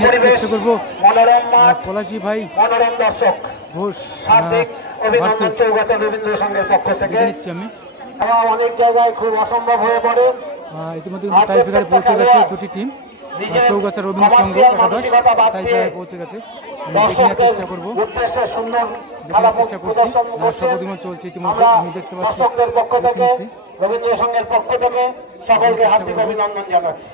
নেওয়ার চেষ্টা করব। পলাশি ভাই ঘোষ দেখে নিচ্ছি আমি। অনেক জায়গায় খুব অসম্ভব হয়ে পড়ে। ইতিমধ্যে কিন্তু টাই পৌঁছে গেছে দুটি টিম। চৌগাছা রবীন্দ্র সংঘ একাদশ টাই পৌঁছে গেছে। দেখে নেওয়ার চেষ্টা করব। সুন্দর দেখে নেওয়ার চেষ্টা করছি। সর্বদিনও চলছে ইতিমধ্যে আমি দেখতে পাচ্ছি। রবীন্দ্র সংঘের পক্ষ থেকে সকলকে হার্দিক অভিনন্দন জানাচ্ছি।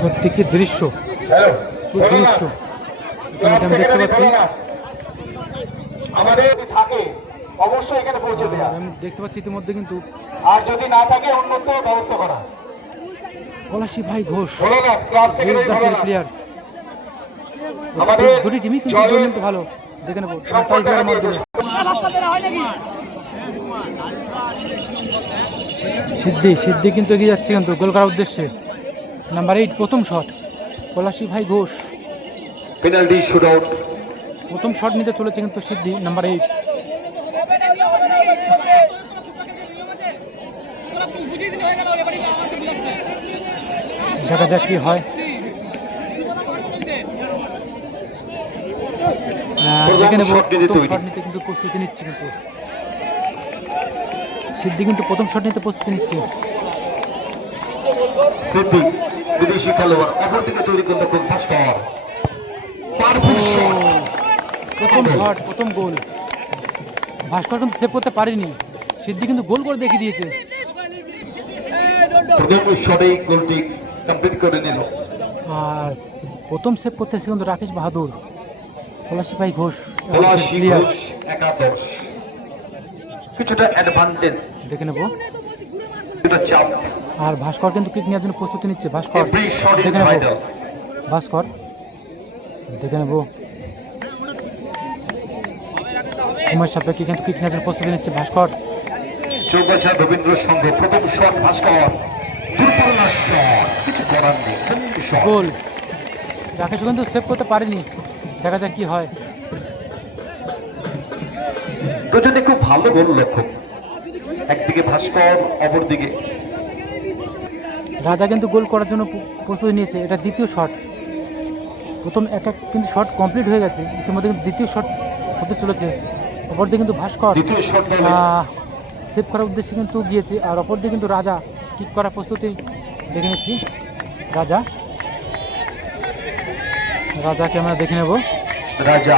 সত্যি কি দৃশ্য? দৃশ্য? দেখতে পাচ্ছি। আমাদের থাকে। অবশ্যই এখানে পৌঁছে আমি দেখতে পাচ্ছি ইতিমধ্যে কিন্তু আর যদি না থাকে উন্নত ব্যবস্থা করা। পলাশি ভাই ঘোষ। প্লেয়ার আমাদের দুটি টিমই কিন্তু ভালো। দেখে নেব মাধ্যমে। সিদ্ধি সিদ্ধি কিন্তু এগিয়ে যাচ্ছে কিন্তু গোল করার উদ্দেশ্যে। নাম্বার এইট প্রথম শট পলাশি ভাই ঘোষ। পেনাল্টি শুট আউট প্রথম শট নিতে চলেছে কিন্তু সিদ্ধি নাম্বার এইট দেখা যাক কি হয়। প্রথম শট নিতে কিন্তু প্রস্তুতি নিচ্ছে কিন্তু। সিদ্ধি কিন্তু প্রথম শট নিতে প্রস্তুতি নিচ্ছে। সিদ্ধি বিদেশি খেলোয়াড় অপর দিকে তৈরি করতে খুব ভাস্কর। প্রথম শট প্রথম গোল। ভাস্কর কিন্তু সেভ করতে পারেনি। সিদ্ধি কিন্তু গোল করে দেখিয়ে দিয়েছে। প্রথম শটেই গোলটি কমপ্লিট করে নিল। আর প্রথম সেভ করতে কিন্তু রাকেশ বাহাদুর। পলাশি ভাই ঘোষ ঘোষ একাদশ। কিছুটা অ্যাডভান্টেজ দেখে নেব। চাপ। আর ভাস্কর কিন্তু কিক নেওয়ার জন্য প্রস্তুতি নিচ্ছে। ভাস্কর দেখে নেব। ভাস্কর দেখে নেব। সময় সাপেক্ষে কিন্তু কিক নেওয়ার জন্য প্রস্তুতি নিচ্ছে ভাস্কর। চৌগাছা রবীন্দ্র সংঘ প্রথম শট ভাস্কর। গোল। রাকেশ কিন্তু সেভ করতে পারেনি। দেখা যাক কি হয়। দুজনে খুব ভালো গোল লক্ষ্য একদিকে ভাস্কর অপরদিকে রাজা কিন্তু গোল করার জন্য প্রস্তুতি নিয়েছে। এটা দ্বিতীয় শট। প্রথম এক এক কিন্তু শট কমপ্লিট হয়ে গেছে। ইতিমধ্যে কিন্তু দ্বিতীয় শট হতে চলেছে। অপরদিকে কিন্তু ভাস্কর। সেভ করার উদ্দেশ্যে কিন্তু গিয়েছে। আর অপরদিকে কিন্তু রাজা কিক করার প্রস্তুতি দেখে নিচ্ছি। রাজা। রাজাকে আমরা দেখে নেব। রাজা।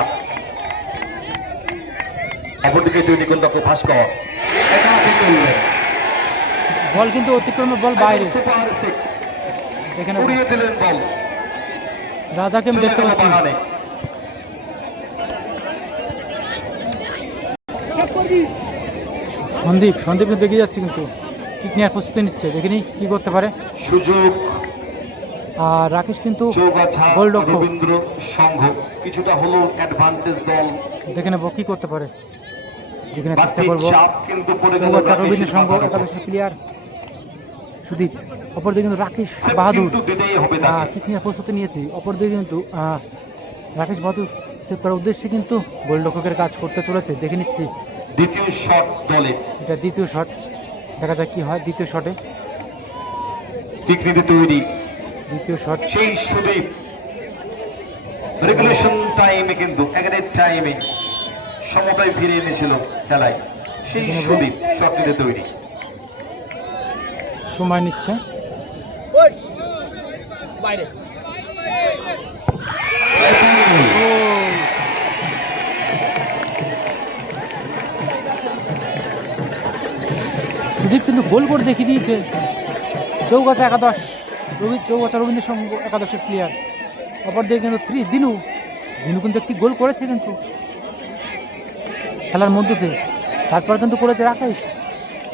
অপরদিকে ভাস্কর বল কিন্তু অতিক্রমে বল বাইরে। নেব উড়িয়ে দিলেন বল। রাজাকে আমি দেখতে পাচ্ছি। সন্দীপ সন্দীপ কিন্তু এগিয়ে যাচ্ছে কিন্তু। কিক নেওয়ার প্রস্তুতি নিচ্ছে। দেখিনি কি করতে পারে। সুযোগ। আর রাকেশ কিন্তু। রবীন্দ্র সংঘ কিছুটা হলো অ্যাডভান্টেজ দল। দেখে নেব কি করতে পারে। নেওয়ার চেষ্টা করব। রবীন্দ্র সংঘ। একাদশের প্লেয়ার সুদীপ অপরদিকে কিন্তু রাকেশ বাহাদুর। কিক নেওয়ার প্রস্তুতি নিয়েছি। অপরদিকে কিন্তু রাকেশ বাহাদুর সেভ করার উদ্দেশ্যে কিন্তু গোলরক্ষকের কাজ করতে চলেছে। দেখে নিচ্ছি। দ্বিতীয় শট দলে। এটা দ্বিতীয় শট দেখা যাক কি হয় দ্বিতীয় শটে তৈরি। দ্বিতীয় শট সেই সুদীপ। রেগুলেশন টাইমে কিন্তু এগারের টাইমে সমতায় ফিরে এনেছিল খেলায়। সেই সুদীপ শট তৈরি। সময় নিচ্ছে। সুদীপ কিন্তু গোল করে দেখিয়ে দিয়েছে। চৌগাছা একাদশ। রবি চৌগাছা রবীন্দ্র সংঘ একাদশের প্লেয়ার অপরদিকে কিন্তু থ্রি দিনু। দিনু কিন্তু একটি গোল করেছে কিন্তু। খেলার মধ্যে তারপর কিন্তু করেছে রাকেশ।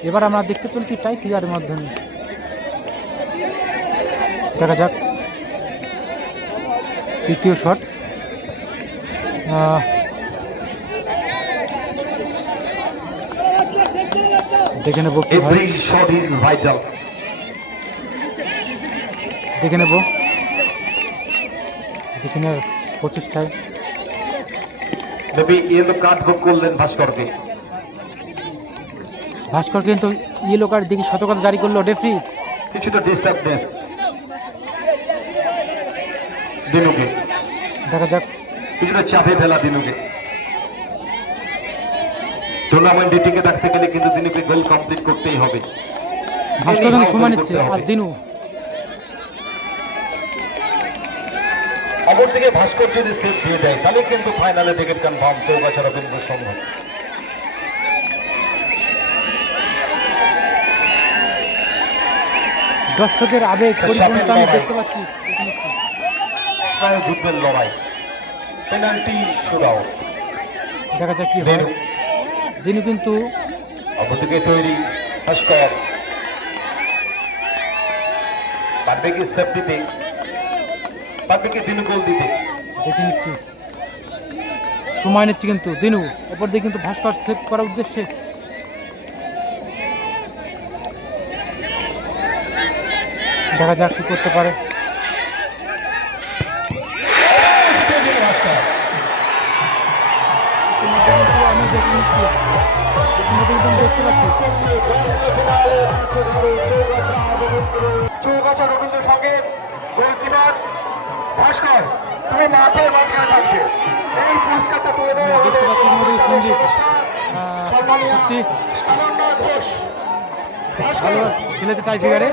এবার আমরা দেখতে চলেছি টাই ফিগারের মাধ্যমে। দেখা যাক। তৃতীয় শট। দেখে নেব দেখে নেব। দেখে নেওয়ার প্রচেষ্টায়। মেবি ইয়েলো কার্ড বুক করলেন ভাস্করকে ভাস্কর কিন্তু ইয়েলো কার্ড দেখি জারি করল রেফরি কিছুটা ডিস্টার্বনেস দিনুকে। দেখা যাক। কিছুটা চাপে ফেলা দিনুকে। টুর্নামেন্টে টিকে থাকতে গেলে কিন্তু দিনুকে গোল কমপ্লিট করতেই হবে। ভাস্কর সময় নিচ্ছে। আর দিনু? অপরদিকে ভাস্কর যদি সেট দিয়ে দেয়। তাহলে কিন্তু ফাইনালে টিকিট কনফার্ম চৌগাছা রবীন্দ্র সংঘ। দর্শকের আবেগ পরিপূর্ণতা আমি দেখতে পাচ্ছি। যুদ্ধের লড়াই। পেনাল্টি শুট দেখা যাক কি হয়। দিনু কিন্তু অপরদিকে তৈরি ভাস্কর। পারবে কি স্টেপ দিতে? পারবে কি দিনু গোল দিতে। দেখে নিচ্ছি। সময় নিচ্ছে কিন্তু। দিনু ওপর দিয়ে কিন্তু ভাস্কর সেভ করার উদ্দেশ্যে। দেখা যাক কি করতে পারে। রবীন্দ্র সংঘের গোলকিপার ভাস্কর তুমি মাঠের মাঝখানে থাকছে এই পুরস্কারটা তুলে সত্যি। ভালো খেলেছে টাই ফিগারে